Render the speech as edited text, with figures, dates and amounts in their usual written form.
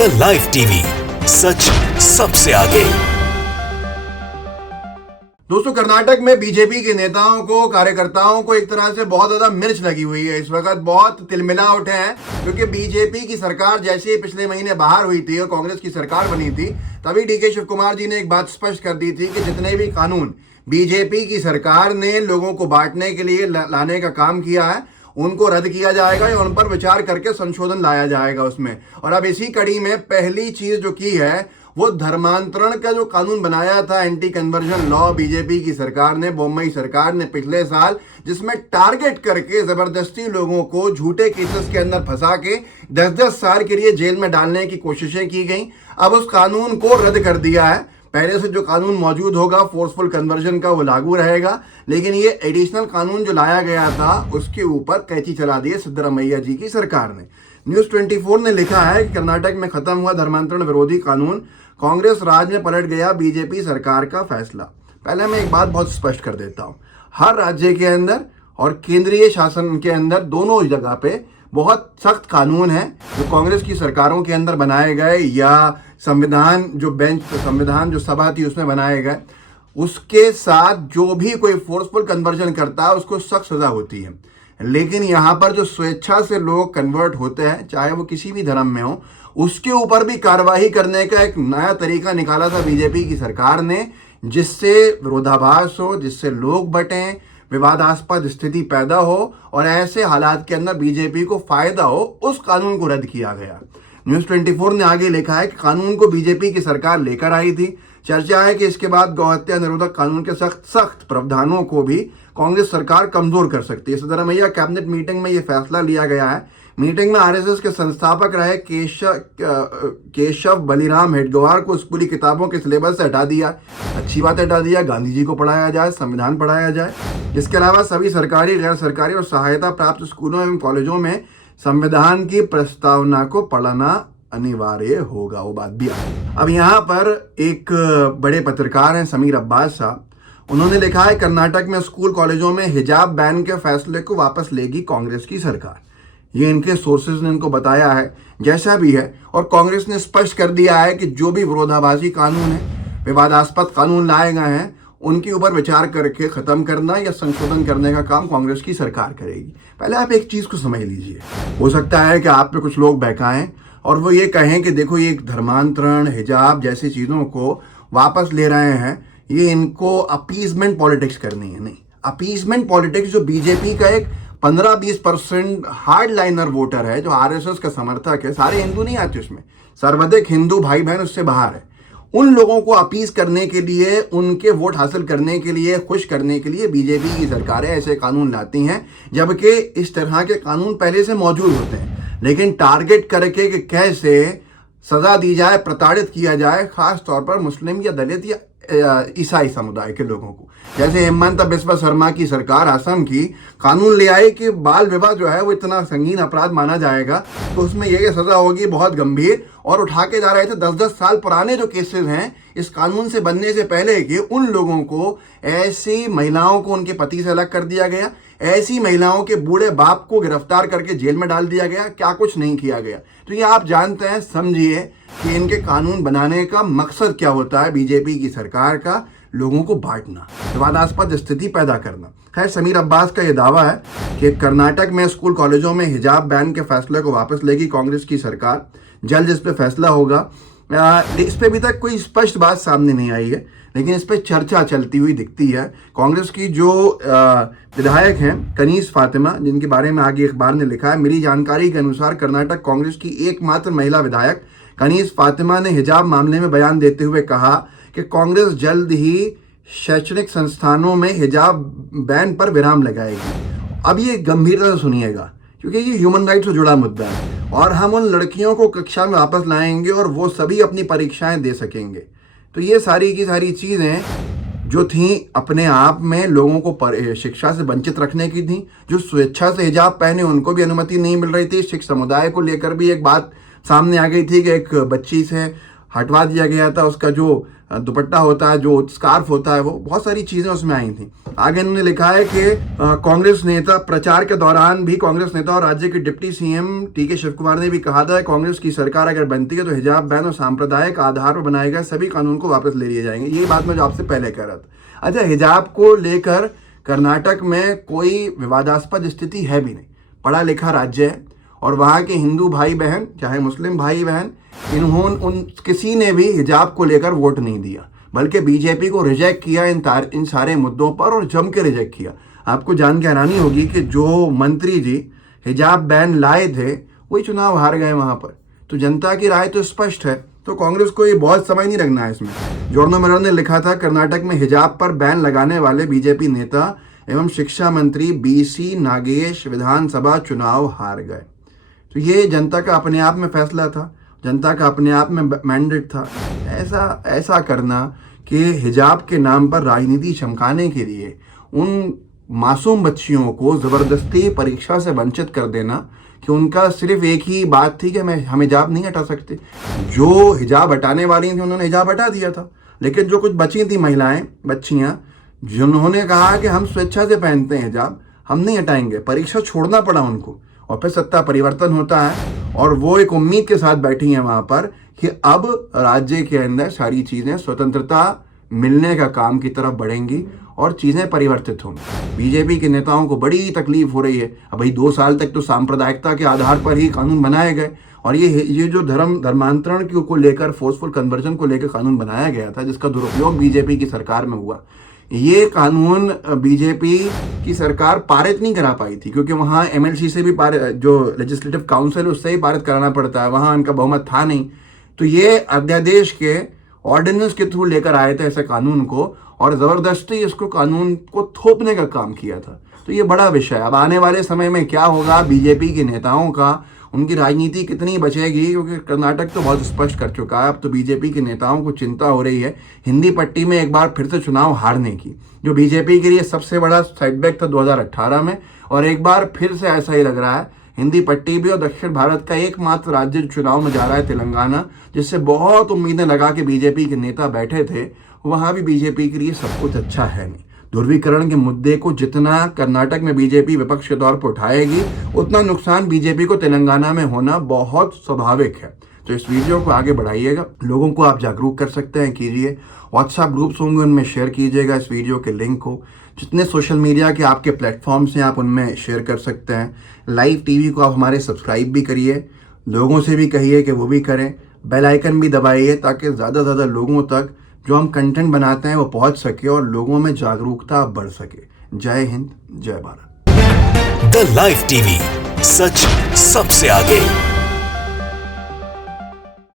The live TV, सच सबसे आगे। दोस्तों, कर्नाटक में बीजेपी के नेताओं को, कार्यकर्ताओं को एक तरह से बहुत ज्यादा मिर्च लगी हुई है। इस वक्त बहुत तिलमिला उठे हैं क्योंकि बीजेपी की सरकार जैसे ही पिछले महीने बाहर हुई थी और कांग्रेस की सरकार बनी थी, तभी डीके शिव कुमार जी ने एक बात स्पष्ट कर दी थी कि जितने भी कानून बीजेपी की सरकार ने लोगों को बांटने के लिए लाने का काम किया है, उनको रद्द किया जाएगा या उन पर विचार करके संशोधन लाया जाएगा उसमें। और अब इसी कड़ी में पहली चीज जो की है वो धर्मांतरण का जो कानून बनाया था, एंटी कन्वर्जन लॉ, बीजेपी की सरकार ने, बम्बई सरकार ने पिछले साल, जिसमें टारगेट करके जबरदस्ती लोगों को झूठे केसेस के अंदर फंसा के 10-10 साल के लिए जेल में डालने की कोशिशें की गई। अब उस कानून को रद्द कर दिया है। पहले से जो कानून मौजूद होगा फोर्सफुल कन्वर्जन का, वो लागू रहेगा, लेकिन ये एडिशनल कानून जो लाया गया था उसके ऊपर कैंची चला दी सिद्धरामैया जी की सरकार ने। न्यूज़ 24 ने लिखा है कि कर्नाटक में खत्म हुआ धर्मांतरण विरोधी कानून, कांग्रेस राज में पलट गया बीजेपी सरकार का फैसला। पहले मैं एक बात बहुत स्पष्ट कर देता हूं, हर राज्य के अंदर और केंद्रीय शासन के अंदर दोनों जगह पे बहुत सख्त कानून है जो कांग्रेस की सरकारों के अंदर बनाए गए या संविधान जो सभा थी उसमें बनाए गए। उसके साथ जो भी कोई फोर्सफुल कन्वर्जन करता है उसको सख्त सजा होती है। लेकिन यहाँ पर जो स्वेच्छा से लोग कन्वर्ट होते हैं, चाहे वो किसी भी धर्म में हो, उसके ऊपर भी कार्रवाई करने का एक नया तरीका निकाला था बीजेपी की सरकार ने, जिससे विरोधाभास हो, जिससे लोग बटें, विवादास्पद स्थिति पैदा हो और ऐसे हालात के अंदर बीजेपी को फायदा हो, उस कानून को रद्द किया गया। न्यूज़ 24 ने आगे लिखा है कि कानून को बीजेपी की सरकार लेकर आई थी। चर्चा है कि इसके बाद गौहत्या निरोधक कानून के सख्त प्रावधानों को भी कांग्रेस सरकार कमजोर कर सकती है। सिद्धरामैया कैबिनेट मीटिंग में यह फैसला लिया गया है। मीटिंग में आरएसएस के संस्थापक रहे केशव बलिराम हेडगेवार को स्कूली किताबों के सिलेबस से हटा दिया। अच्छी बात, हटा दिया। गांधी जी को पढ़ाया जाए, संविधान पढ़ाया जाए। इसके अलावा सभी सरकारी, गैर सरकारी और सहायता प्राप्त स्कूलों एवं कॉलेजों में संविधान की प्रस्तावना को पढ़ना अनिवार्य होगा। वो बात भी है। अब यहाँ पर एक बड़े पत्रकार हैं समीर अब्बास साहब, उन्होंने लिखा है कर्नाटक में स्कूल कॉलेजों में हिजाब बैन के फैसले को वापस लेगी कांग्रेस की सरकार। ये इनके सोर्सेज ने इनको बताया है। जैसा भी है, और कांग्रेस ने स्पष्ट कर दिया है कि जो भी विरोधाभासी कानून है, विवादास्पद कानून लाए गए हैं, उनके ऊपर विचार करके खत्म करना या संशोधन करने का काम कांग्रेस की सरकार करेगी। पहले आप एक चीज को समझ लीजिए। हो सकता है कि आप पे कुछ लोग बहकाएं और वो ये कहें कि देखो ये धर्मांतरण, हिजाब जैसी चीजों को वापस ले रहे हैं, ये इनको अपीजमेंट पॉलिटिक्स करनी है। नहीं, अपीजमेंट पॉलिटिक्स जो बीजेपी का एक 15-20% हार्ड लाइनर वोटर है, जो आरएसएस का समर्थक है, सारे हिंदू नहीं आते उसमें, सर्वाधिक हिंदू भाई बहन उससे बाहर है, उन लोगों को अपीज करने के लिए, उनके वोट हासिल करने के लिए, खुश करने के लिए बीजेपी की सरकारें ऐसे कानून लाती हैं, जबकि इस तरह के कानून पहले से मौजूद होते हैं। लेकिन टारगेट करके कि कैसे सजा दी जाए, प्रताड़ित किया जाए, खास तौर पर मुस्लिम या दलित या ईसाई समुदाय के लोगों को। जैसे हेमंत बिस्वा शर्मा की सरकार असम की कानून ले आई कि बाल विवाह जो है वो इतना संगीन अपराध माना जाएगा, तो उसमें यह सजा होगी बहुत गंभीर, और उठा के जा रहे थे 10-10 साल पुराने जो केसेस हैं इस कानून से बनने से पहले कि उन लोगों को, ऐसी महिलाओं को उनके पति से अलग कर दिया गया, ऐसी महिलाओं के बूढ़े बाप को गिरफ्तार करके जेल में डाल दिया गया, क्या कुछ नहीं किया गया। तो ये आप जानते हैं, समझिए कि इनके कानून बनाने का मकसद क्या होता है बीजेपी की सरकार का, लोगों को बांटना, विवादास्पद स्थिति पैदा करना। खैर, समीर अब्बास का यह दावा है कि कर्नाटक में स्कूल कॉलेजों में हिजाब बैन के फैसले को वापस लेगी कांग्रेस की सरकार। जल्द इस पे फैसला होगा। इस पे अभी तक कोई स्पष्ट बात सामने नहीं आई है, लेकिन इस पे चर्चा चलती हुई दिखती है। कांग्रेस की जो विधायक हैं कनीज फातिमा, जिनके बारे में आगे अखबार ने लिखा है, मेरी जानकारी के अनुसार कर्नाटक कांग्रेस की एकमात्र महिला विधायक कनीज फातिमा ने हिजाब मामले में बयान देते हुए कहा कि कांग्रेस जल्द ही शैक्षणिक संस्थानों में हिजाब बैन पर विराम लगाएगी। अब ये गंभीरता से सुनिएगा, क्योंकि ये ह्यूमन राइट से जुड़ा मुद्दा है, और हम उन लड़कियों को कक्षा में वापस लाएंगे और वो सभी अपनी परीक्षाएं दे सकेंगे। तो ये सारी की सारी चीज़ें जो थी अपने आप में लोगों को शिक्षा से वंचित रखने की थी। जो स्वेच्छा से हिजाब पहने उनको भी अनुमति नहीं मिल रही थी। सिख समुदाय को लेकर भी एक बात सामने आ गई थी कि एक बच्ची से हटवा दिया गया था उसका जो दुपट्टा होता है, जो स्कार्फ होता है, वो बहुत सारी चीजें उसमें आई थी। आगे इन्होंने लिखा है कि कांग्रेस नेता प्रचार के दौरान भी कांग्रेस नेता और राज्य के डिप्टी सीएम टीके शिव कुमार ने भी कहा था कांग्रेस की सरकार अगर बनती है तो हिजाब बैन और सांप्रदायिक आधार पर बनाए गए सभी कानून को वापस ले लिए जाएंगे। ये बात मैं जो आपसे पहले कह रहा था। अच्छा, हिजाब को लेकर कर्नाटक में कोई विवादास्पद स्थिति है भी नहीं, पढ़ा लिखा राज्य है और वहाँ के हिंदू भाई बहन चाहे मुस्लिम भाई बहन किसी ने भी हिजाब को लेकर वोट नहीं दिया, बल्कि बीजेपी को रिजेक्ट किया इन सारे मुद्दों पर, और जम के रिजेक्ट किया। आपको जान के हैरानी होगी कि जो मंत्री जी हिजाब बैन लाए थे वही चुनाव हार गए वहाँ पर। तो जनता की राय तो स्पष्ट है, तो कांग्रेस को ये बहुत समय नहीं लगना है इसमें। जॉर्नो मेरर ने लिखा था कर्नाटक में हिजाब पर बैन लगाने वाले बीजेपी नेता एवं शिक्षा मंत्री बीसी नागेश विधानसभा चुनाव हार गए। तो ये जनता का अपने आप में फैसला था, जनता का अपने आप में मैंडेट था। ऐसा करना कि हिजाब के नाम पर राजनीति चमकाने के लिए उन मासूम बच्चियों को ज़बरदस्ती परीक्षा से वंचित कर देना कि उनका सिर्फ एक ही बात थी कि हम हिजाब नहीं हटा सकते। जो हिजाब हटाने वाली थी उन्होंने हिजाब हटा दिया था, लेकिन जो कुछ बची थी महिलाएं, बच्चियां, जिन्होंने कहा कि हम स्वेच्छा से पहनते हैं हिजाब, हम नहीं हटाएंगे, परीक्षा छोड़ना पड़ा उनको। और फिर सत्ता परिवर्तन होता है और वो एक उम्मीद के साथ बैठी हैं वहां पर कि अब राज्य के अंदर सारी चीजें स्वतंत्रता मिलने का काम की तरफ बढ़ेंगी और चीजें परिवर्तित होंगी। बीजेपी के नेताओं को बड़ी तकलीफ हो रही है। अब भाई 2 साल तक तो सांप्रदायिकता के आधार पर ही कानून बनाए गए, और ये जो धर्मांतरण को लेकर, फोर्सफुल कन्वर्जन को लेकर कानून बनाया गया था, जिसका दुरुपयोग बीजेपी की सरकार में हुआ, ये कानून बीजेपी की सरकार पारित नहीं करा पाई थी, क्योंकि वहाँ एमएलसी से भी जो लेजिस्लेटिव काउंसिल उससे ही पारित कराना पड़ता है, वहाँ उनका बहुमत था नहीं। तो ये अध्यादेश के ऑर्डिनेंस के थ्रू लेकर आए थे ऐसे कानून को, और ज़बरदस्ती इसको कानून को थोपने का काम किया था। तो ये बड़ा विषय है। अब आने वाले समय में क्या होगा बीजेपी के नेताओं का, उनकी राजनीति कितनी बचेगी, क्योंकि कर्नाटक तो बहुत स्पष्ट कर चुका है। अब तो बीजेपी के नेताओं को चिंता हो रही है हिंदी पट्टी में एक बार फिर से चुनाव हारने की, जो बीजेपी के लिए सबसे बड़ा सेटबैक था 2018 में, और एक बार फिर से ऐसा ही लग रहा है। हिंदी पट्टी भी और दक्षिण भारत का एकमात्र राज्य जो चुनाव में जा रहा है तेलंगाना, जिससे बहुत उम्मीदें लगा के बीजेपी के नेता बैठे थे, वहाँ भी बीजेपी के लिए सब कुछ अच्छा है नहीं। ध्रुवीकरण के मुद्दे को जितना कर्नाटक में बीजेपी विपक्ष के तौर पर उठाएगी, उतना नुकसान बीजेपी को तेलंगाना में होना बहुत स्वाभाविक है। तो इस वीडियो को आगे बढ़ाइएगा, लोगों को आप जागरूक कर सकते हैं, कीजिए। व्हाट्सएप ग्रुप्स होंगे उनमें शेयर कीजिएगा इस वीडियो के लिंक को। जितने सोशल मीडिया के आपके प्लेटफॉर्म्स हैं आप उनमें शेयर कर सकते हैं। लाइव टीवी को आप हमारे सब्सक्राइब भी करिए, लोगों से भी कहिए कि वो भी करें। बेल आइकन भी दबाइए ताकि ज़्यादा से ज़्यादा लोगों तक जो हम कंटेंट बनाते हैं वो पहुंच सके और लोगों में जागरूकता बढ़ सके। जय हिंद, जय भारत। द लाइव टीवी, सच सबसे आगे।